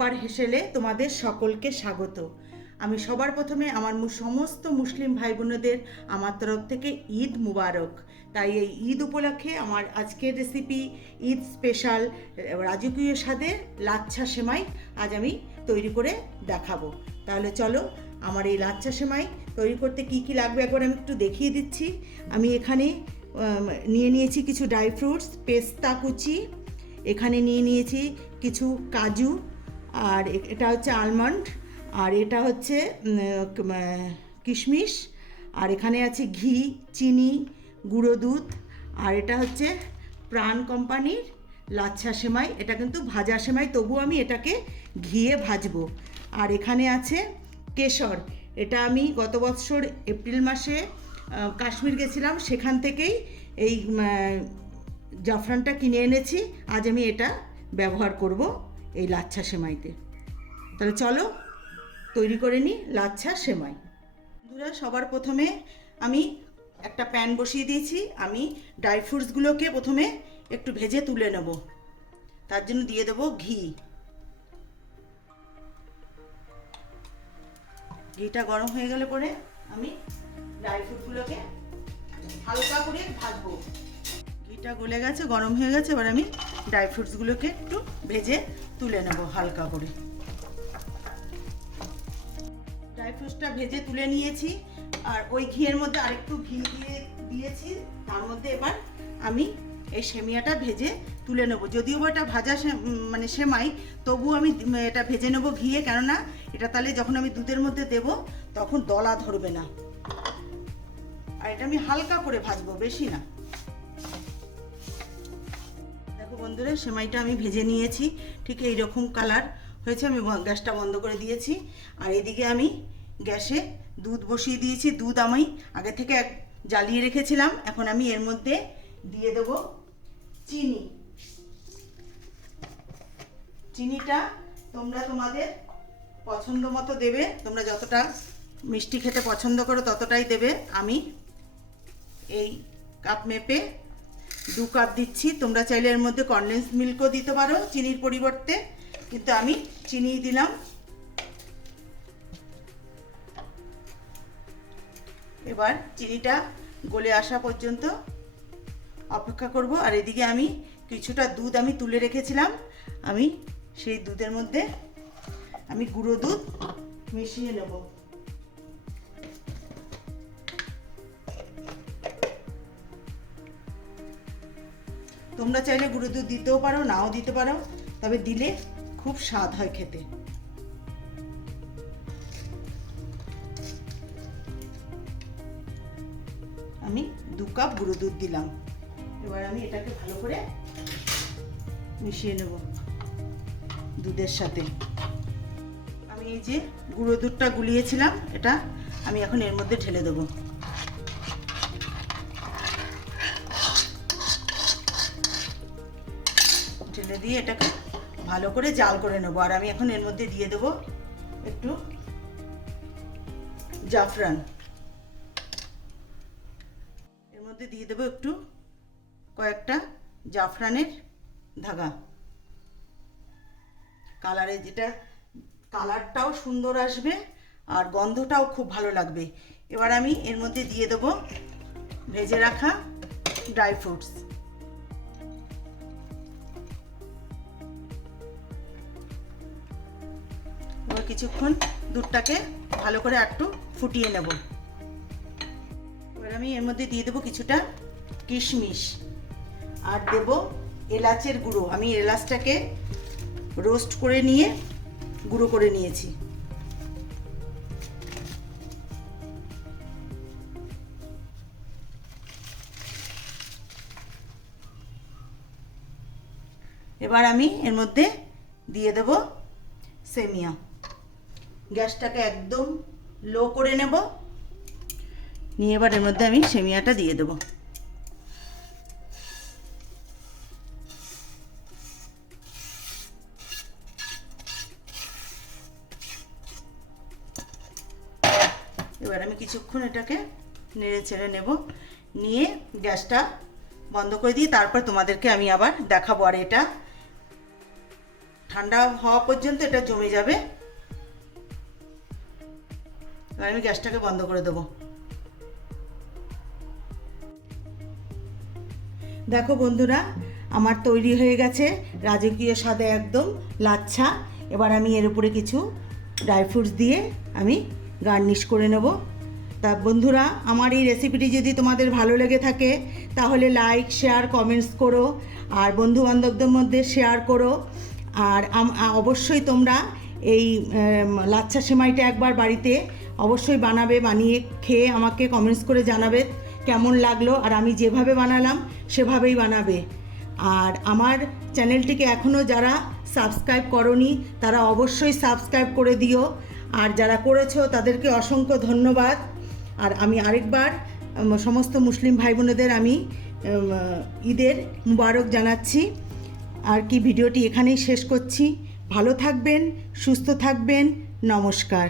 টুম্পার হেসেলে তোমাদের সকলকে স্বাগত। আমি সবার প্রথমে আমার সমস্ত মুসলিম ভাই বোনেদের আমার তরফ থেকে ঈদ মুবারক। তাই এই ঈদ উপলক্ষে আমার আজকের রেসিপি ঈদ স্পেশাল রাজকীয় স্বাদের লাচ্ছা সেমাই আজ আমি তৈরি করে দেখাবো। তাহলে চলো, আমার এই লাচ্ছা সেমাই তৈরি করতে কি কি লাগবে একবার আমি একটু দেখিয়ে দিচ্ছি। আমি এখানে নিয়ে নিয়েছি কিছু ড্রাই ফ্রুটস, পেস্তা কুচি, এখানে নিয়ে নিয়েছি কিছু কাজু, আর এটা হচ্ছে আলমন্ড, আর এটা হচ্ছে কিশমিশ, আর এখানে আছে ঘি, চিনি, গুঁড়ো দুধ, আর এটা হচ্ছে প্রাণ কোম্পানির লাচ্ছা সেমাই। এটা কিন্তু ভাজা সেমাই, তবু আমি এটাকে ঘিয়ে ভাজবো। আর এখানে আছে কেশর, এটা আমি গত বছর এপ্রিল মাসে কাশ্মীর গেছিলাম, সেখান থেকেই এই জাফরানটা কিনে এনেছি। আজ আমি এটা ব্যবহার করব এই লাচ্ছা সেমাইতে। তাহলে চলো তৈরি করে নিই লাচ্ছা সেমাই। বন্ধুরা, সবার প্রথমে আমি একটা প্যান বসিয়ে দিয়েছি। আমি ড্রাই ফ্রুটসগুলোকে প্রথমে একটু ভেজে তুলে নেব। তার জন্য দিয়ে দেবো ঘি। ঘিটা গরম হয়ে গেলে পরে আমি ড্রাই ফ্রুটগুলোকে হালকা করে ভাজবো। ঘিটা গলে গেছে, গরম হয়ে গেছে, এবার আমি ড্রাই ফ্রুটসগুলোকে একটু ভেজে তুলে নেব হালকা করে। ড্রাই ফ্রুটসটা ভেজে তুলে নিয়েছি, আর ওই ঘিয়ের মধ্যে আরেকটু ঘি দিয়েছি। তার মধ্যে এবার আমি এই সেমিয়াটা ভেজে তুলে নেব। যদিও এটা ভাজা সেমাই, তবু আমি এটা ভেজে নেব ঘিয়ে, কেননা এটা তাহলে যখন আমি দুধের মধ্যে দেব তখন দলা ধরবে না। আর এটা আমি হালকা করে ভাজবো, বেশি না। দেখো বন্ধুরা, সেমাইটা আমি ভেজে নিয়েছি, ঠিক এইরকম কালার হয়েছে। আমি গ্যাসটা বন্ধ করে দিয়েছি। আর এদিকে আমি গ্যাসে দুধ বসিয়ে দিয়েছি। দুধ আমি আগে থেকে জ্বালিয়ে রেখেছিলাম। এখন আমি এর মধ্যে দিয়ে দেব চিনি। চিনিটা তোমরা তোমাদের পছন্দ মতো দেবে, তোমরা যতটা মিষ্টি খেতে পছন্দ করো ততটাই দেবে। আমি এই কাপ মেপে 2 কাপ দিচ্ছি। তোমরা চাইলে এর মধ্যে কনডেন্স মিল্কও দিতে পারো চিনির পরিবর্তে, কিন্তু আমি চিনি দিলাম। এবার চিনিটা গলে আসা পর্যন্ত অপেক্ষা করব। আর এদিকে আমি কিছুটা দুধ আমি তুলে রেখেছিলাম, আমি সেই দুধের মধ্যে আমি গুঁড়ো দুধ মিশিয়ে নেব। তোমরা চাইলে গুঁড়ো দুধ দিতেও পারো, নাও দিতে পারো, তবে দিলে খুব স্বাদ হয় খেতে। আমি 2 কাপ গুঁড়ো দুধ দিলাম। এবার আমি এটাকে ভালো করে মিশিয়ে নেব দুধের সাথে। আমি এই যে গুঁড়ো দুধটা গুলিয়েছিলাম, এটা আমি এখন এর মধ্যে ঢেলে দেবো। ঢেলে দিয়ে এটাকে ভালো করে জাল করে নেব। আর আমি এখন এর মধ্যে দিয়ে দেবো একটু জাফরান। এর মধ্যে দিয়ে দেবো একটু কয়েকটা জাফরানের ধাগা। কালারে যেটা কালারটাও সুন্দর আসবে আর গন্ধটাও খুব ভালো লাগবে। এবার আমি এর মধ্যে দিয়ে দেবো ভেজে রাখা ড্রাই ফ্রুটস। এবার কিছুক্ষণ দুধটাকে ভালো করে একটু ফুটিয়ে নেব। এবার আমি এর মধ্যে দিয়ে দেবো কিছুটা কিশমিশ, আর দেব এলাচের গুঁড়ো। আমি এলাচটাকে রোস্ট করে নিয়ে গুঁড়ো করে নিয়েছি। এবার আমি এর মধ্যে দিয়ে দেব সেমিয়া। গ্যাসটাকে একদম লো করে নেব, নিয়ে এবার এর মধ্যে আমি সেমিয়াটা দিয়ে দেব। এবার আমি কিছুক্ষণ এটাকে নেড়ে ছেড়ে নেব, নিয়ে গ্যাসটা বন্ধ করে দিয়ে তারপর তোমাদেরকে আমি আবার দেখাবো। আর এটা ঠান্ডা হওয়া পর্যন্ত এটা জমে যাবে। আমি গ্যাসটাকে বন্ধ করে দেবো। দেখো বন্ধুরা, আমার তৈরি হয়ে গেছে রাজকীয় স্বাদে একদম লাচ্ছা। এবার আমি এর উপরে কিছু ড্রাই ফ্রুটস দিয়ে আমি গার্নিশ করে নেব। তা বন্ধুরা, আমার এই রেসিপিটি যদি তোমাদের ভালো লেগে থাকে তাহলে লাইক, শেয়ার, কমেন্টস করো, আর বন্ধুবান্ধবদের মধ্যে শেয়ার করো। আর অবশ্যই তোমরা এই লাচ্ছা সেমাইটা একবার বাড়িতে অবশ্যই বানাবে, বানিয়ে খেয়ে আমাকে কমেন্টস করে জানাবে কেমন লাগলো। আর আমি যেভাবে বানালাম সেভাবেই বানাবে। আর আমার চ্যানেলটিকে এখনও যারা সাবস্ক্রাইব করোনি তারা অবশ্যই সাবস্ক্রাইব করে দিও, আর যারা করেছো তাদেরকে অসংখ্য ধন্যবাদ। আর আমি আরেকবার সমস্ত মুসলিম ভাই বোনেদের আমি ঈদের মুবারক জানাচ্ছি। আর কি ভিডিওটি এখানেই শেষ করছি। ভালো থাকবেন, সুস্থ থাকবেন, নমস্কার।